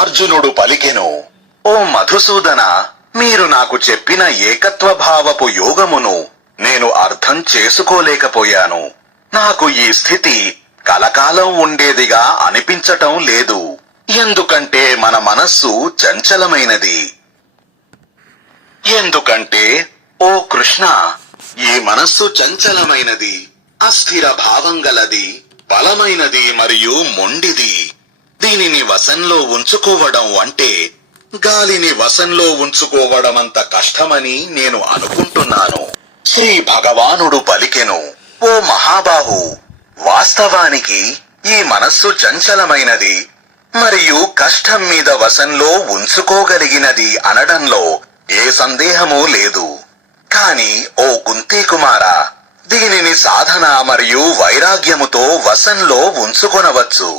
అర్జునుడు పలికెను, ఓ మధుసూదన, మీరు నాకు చెప్పిన ఏకత్వ భావపు యోగమును నేను అర్థం చేసుకోలేకపోయాను. నాకు ఈ స్థితి కలకాలం ఉండేదిగా అనిపించటం లేదు. ఎందుకంటే మన మనస్సు చంచలమైనది. ఎందుకంటే ఓ కృష్ణ, ఈ మనస్సు చంచలమైనది, అస్థిర భావం గలది, బలమైనది మరియు మొండిది. దీనిని వశంలో ఉంచుకోవడం అంటే గాలిని వశంలో ఉంచుకోవడమంత కష్టమని నేను అనుకుంటున్నాను. శ్రీ భగవానుడు పలికెను, ఓ మహాబాహు, వాస్తవానికి ఈ మనస్సు చంచలమైనది మరియు కష్టం మీద వశంలో ఉంచుకోగలిగినది అనడంలో ఏ సందేహమూ లేదు. కాని ఓ కుంతి కుమారా, దీనిని సాధన మరియు వైరాగ్యముతో వశంలో ఉంచుకొనవచ్చు.